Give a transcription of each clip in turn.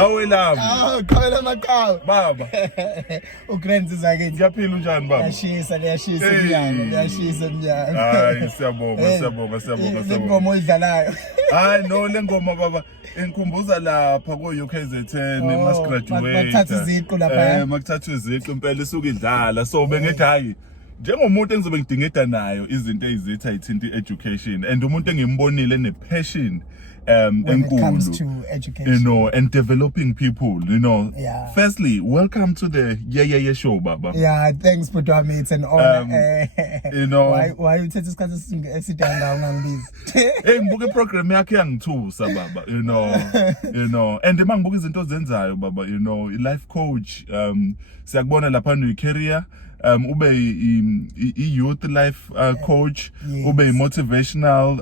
Awelami. Khona maqhawe. Baba. Ugrants zakithi. Ngiyaphila unjani baba? Liyashisa emnyama, liyashisa emnyama. Hayi siyabonga. Ingoma oyidlalayo. Hayi no lengoma baba engikhumbuza lapha ko UKZN mas graduate. Makuthatha iziqu lapha. Makuthatha iziqu impela isuke idlala so bengithi hayi njengomuntu engizobe ngidingida nayo izinto ezitha ayithinta education and umuntu engimbonile ne passion when it comes to education, you know, and developing people, you know. Yeah. Firstly, welcome to the Yeah show, Baba. Yeah, thanks for doing me. It's an honor. You know, why you take this kind of sit down this? Hey, ngibuke program yakhe yangithusa Baba, you know, and mangibuka izinto zenzayo Baba, you know, life coach, siyakubona lapha no career. Ube youth life coach, yes. Ube motivational,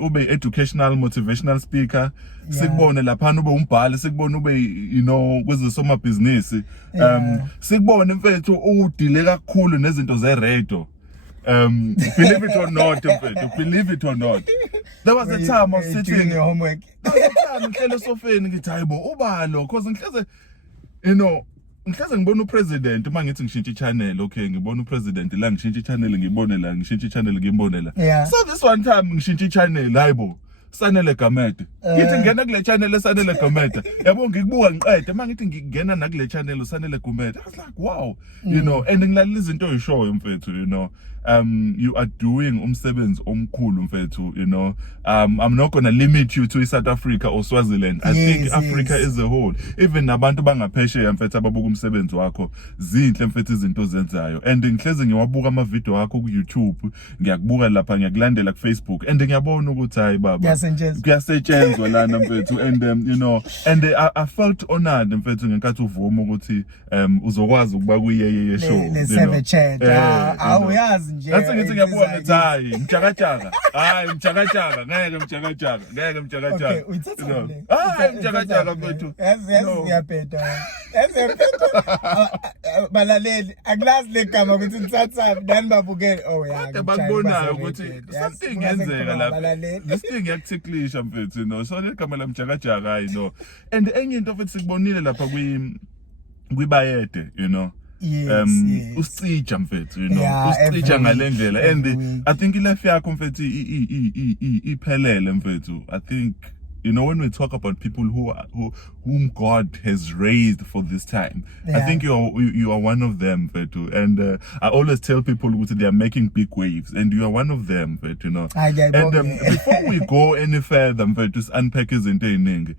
ube educational motivational speaker. Sikubone lapha ube umbhali, sikubone ube you know kwezesoma business. Sikubone mfethu udile kakhulu nezinto ze radio. Believe it or not, believe it or not. There was a time I was sitting your homework. Ngihlele sofeni ngithi hayibo ubalo cause ngihleze you know ngihleze ngibona upresident mangithi ngishintsha ichannel okay ngibona upresident la ngishintsha ichannel ngibone la ngishintsha ichannel ngibone la so this one time ngishintsha ichannel hayibo Sanele Gamete ngithi ngena kule channel Sanele Gamete yabo ngikubuka ngiqede mangithi ngingena na kule channel Sanele Gamete I was like wow you know and ngilalela izinto oyishoyo mfethu you know you are doing umsebenzi omkhulu mfethu you know I'm not going to limit you to South Africa or Swaziland I think Africa as a whole even nabantu bangaphesheya mfethu ababuka umsebenzi wakho zinhle mfethu izinto zenzayo and ngihleze ngiwabuka ama video wakho ku YouTube ngiyakubuka lapha ngiyakulandela ku Facebook and ngiyabona ukuthi hayi baba kuyasetshenzwa lana mfethu and you know and I felt honored mfethu ngenkathi uvuma ukuthi uzokwazi ukuba kuyeye show let's have a chat awuyazi nje That's ngithi ngiyabona ukuthi hayi mjakajaka hayi mjakajaka ngeke mjakajaka okay uyithathile hayi mjakajaka mfethu ngiyaphetha balaleli akulazi legama ukuthi ngithatha dani babukele yeah bakubonayo ukuthi something yenzeka lapha this thing yakuthicklisha mfethu you know so legama la mjakajaka hayi no and enye into futhi sikubonile lapha kwibayede you know usitsha mfethu you know usitsha ngalendlela and I think life yakho mfethu iphelele mfethu I think you know when we talk about people whom God has raised for this time I think you are one of them mfethu and I always tell people that they are making big waves and you are one of them mfethu you know and before we go any further mfethu unpack izinto eziningi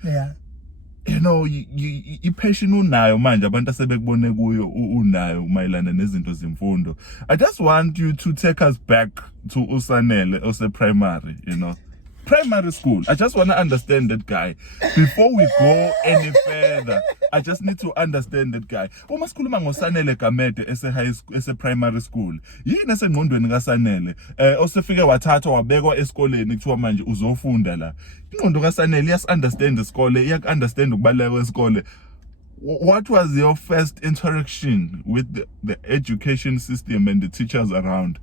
you know ipassion unayo manje abantu asebekubone kuyo unayo mayelana nezinto zemfundo I just want you to take us back to uSanele ose primary you know primary school I just want to understand that guy before we go any further I just need to understand that guy uma sikhuluma ngoSanele Gamete ese primary school yini esengqondweni kaSanele osefike wathathwa wabekwa esikoleni kuthiwa manje uzofunda la ingqondo kaSanele yes understand isikole iyak understand ukubaleka kwesikole what was your first interaction with the education system and the teachers around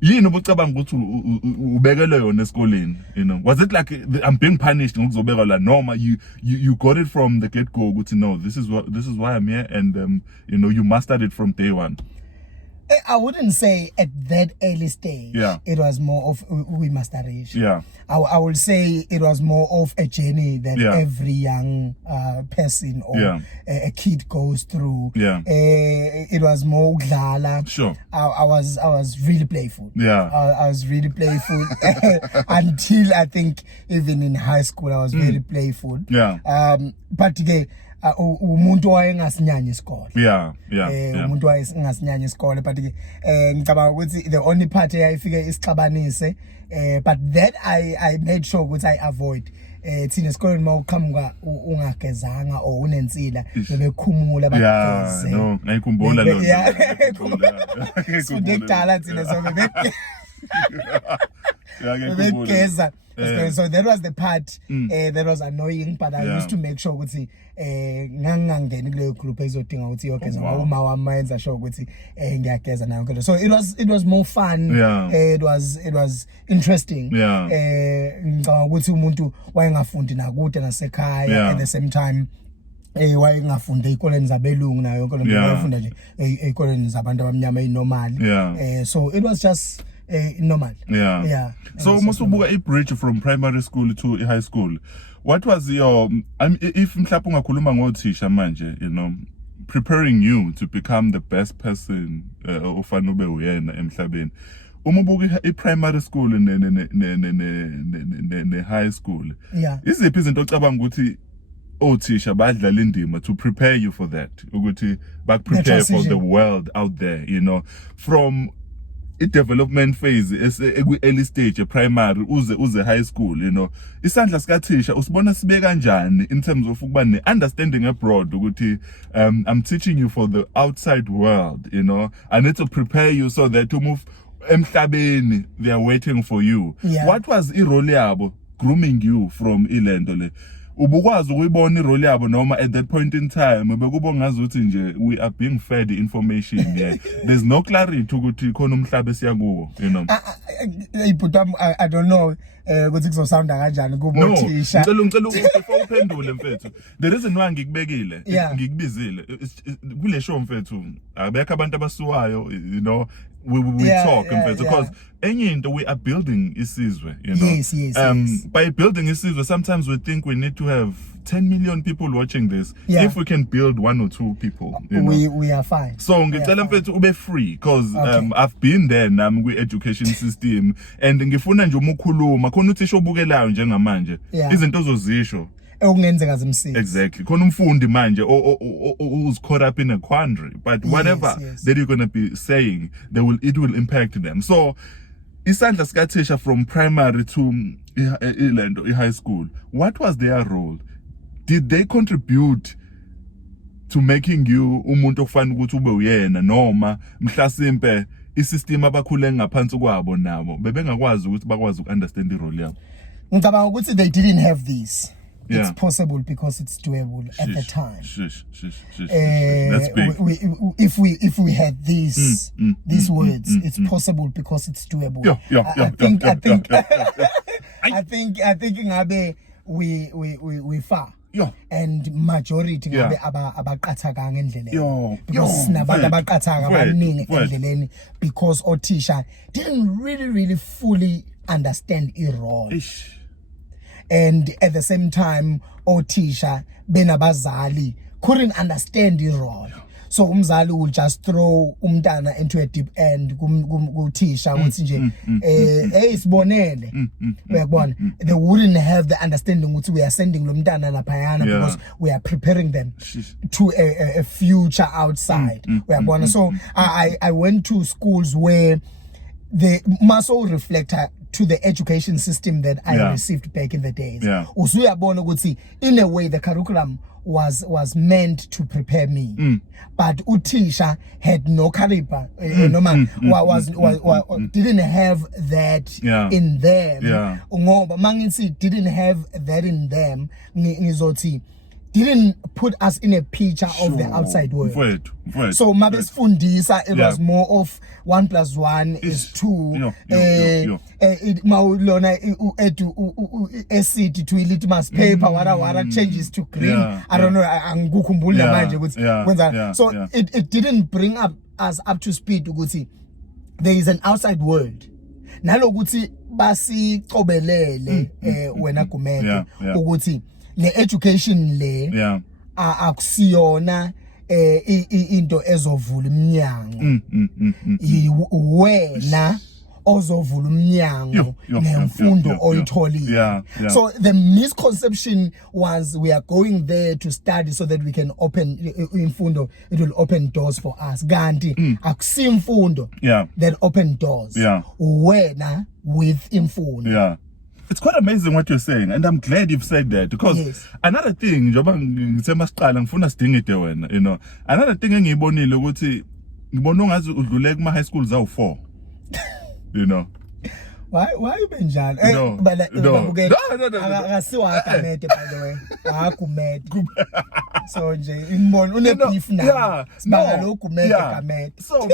yini ubucabanga ukuthi ubekele yona esikoleni you know was it like I'm being punished ngokuzobekwa la noma you got it from the get go ukuthi no this is why I'm here and you know you mastered it from day one I wouldn't say at that early stage it was more of we masteration I will say it was more of a journey that every young person or a kid goes through it was more udlala sure I was really playful I was really playful until I think even in high school I was very playful but umuntu wayengasinyanya isikole umuntu wayengasinyanya isikole but ngicabanga ukuthi the only part eyayifike isixabanise but that I made sure ukuthi I avoid thina esikoleni mawuqhamuka ungagezanga or unensila bebekhumula bageze no ngayikhumbula lo sudekudala thina so begeza so that was the part that was annoying but I used to make sure ukuthi ngangangeni kule group ezodinga ukuthi iyogeza ngoba uma wamenza sure ukuthi ngiyageza nayo so it was more fun it was interesting ngicabanga ukuthi umuntu wayengafundi nakude nasekhaya at the same time wayengafunda ezikoleni zabelungu nayo yonke lento wayefunda nje ezikoleni zabantu abamnyama ezinormal. So it was just normal. So musubuka i-bridge from primary school to high school, what was your if mhlawumbe ungakhuluma ngothisha manje, you know, preparing you to become the best person ofana ube uyena emhlabeni, uma ubuka i-primary school ne high school, iziphi izinto ocabanga ukuthi othisha badlala indima to prepare you for that, ukuthi back prepare for the world out there, you know, from i-development phase early stage primary uze high school, you know, isandla sikathisha usibona sibe kanjani in terms of ukuba ne-understanding abroad ukuthi I'm teaching you for the outside world, you know, I need to prepare you so that to move emhlabeni they are waiting for you. What was irole yabo grooming you from ilento le? Ubukwazi ukuyibona irole yabo noma at that point in time bekubo ngazuthi nje we are being fed information there's no clarity ukuthi khona umhlaba esiya kuwo, you know. But I don't know ukuthi kuzosounda kanjani kubo thisha. Ngicela before uphendule mfethu, the reason why ngikubekile ngikubizile kule show mfethu abekho abantu abasuwayo, you know, we talk mfethu because enye into we are building isizwe, you know. Yes. By building isizwe sometimes we think we need to have 10 million people watching this. If we can build 1 or 2 people, you know, we are fine. So ngicela mfethu ube free because I've been there nami kwi education system and ngifuna nje umukhuluma khona uthisha obukelayo njengamanje izinto ozozisho okungenzeka zimsiza. Exactly. Khona umfundi manje who's caught up in a quandary, but whatever that you're going to be saying, it will impact them. So isandla sikathisha from primary to high school, what was their role? Did they contribute to making you umuntu ofana ukuthi ube uyena noma mhlasimpe isystem abakhule ngaphansi kwabo nabo bebengakwazi ukuthi bakwazi ukunderstand irole yabo? Ngicabanga ukuthi they didn't have these. It's possible because it's doable at the time. That's big. If we had these words, it's possible because it's doable. I think ngabe we far. And majority ngabe abaqathaka ngendlela because sinabantu abaqathaka abaningi endleleni because othisha didn't really fully understand irole. And at the same time othisha benabazali couldn't understand the role. So umzali will just throw umntana into a deep end kuthisha ukuthi nje hey sibonele uyabona, they wouldn't have the understanding ukuthi we are sending lo mntana laphayana because we are preparing them to a future outside uyabona. So I went to schools where they must all reflect to the education system that I received back in the days. Usuyabona ukuthi in a way the curriculum was meant to prepare me, but uthisha had no caliber, didn't have that in them. Ngoba mangithi didn't have that in them, ngizothi didn't put us in a picture of the outside world. So mabesifundisa it was more of 1 + 1 is 2. Maulona acid to litmus paper wara changes to green. I don't know, angikukhumbula manje ukuthi kwenza. So it didn't bring us up to speed ukuthi there is an outside world. Nalokuthi basicobelele wena Gumede ukuthi le education le akusiyona into ezovula iminyango, wena ozovula umnyango nemfundo oyitholile. So the misconception was we are going there to study so that we can open imfundo, it will open doors for us. Kanti akusimfundo that open doors, wena with imfundo. It's quite amazing what you're saying, and I'm glad you've said that because another thing, njoba ngithema siqala ngifuna sidingide wena, you know, another thing engiyibonile ukuthi ngibona ungazi udlule kuma high schools awu4, you know. Why you been njalo? No. Akasiwa Gumede by the way. Gumede. So nje imbona une beef now. Sibanga lo Gumede. So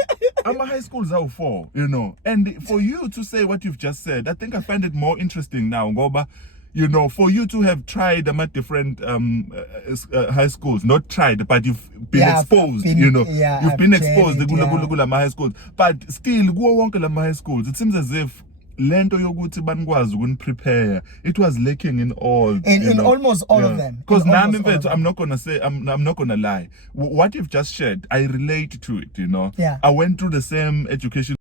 ama high schools awu4, you know. And for you to say what you've just said, I think I find it more interesting now ngoba you know, for you to have tried different high schools, not tried, but you've been exposed, you know, you've been exposed to high schools, but still, go on to high schools. It seems as if lento yokuthi banikwazi ukuniprepare, it was lacking in all in almost all of them. Because now I'm not gonna say, I'm not gonna lie, what you've just shared, I relate to it, you know. Yeah, I went through the same education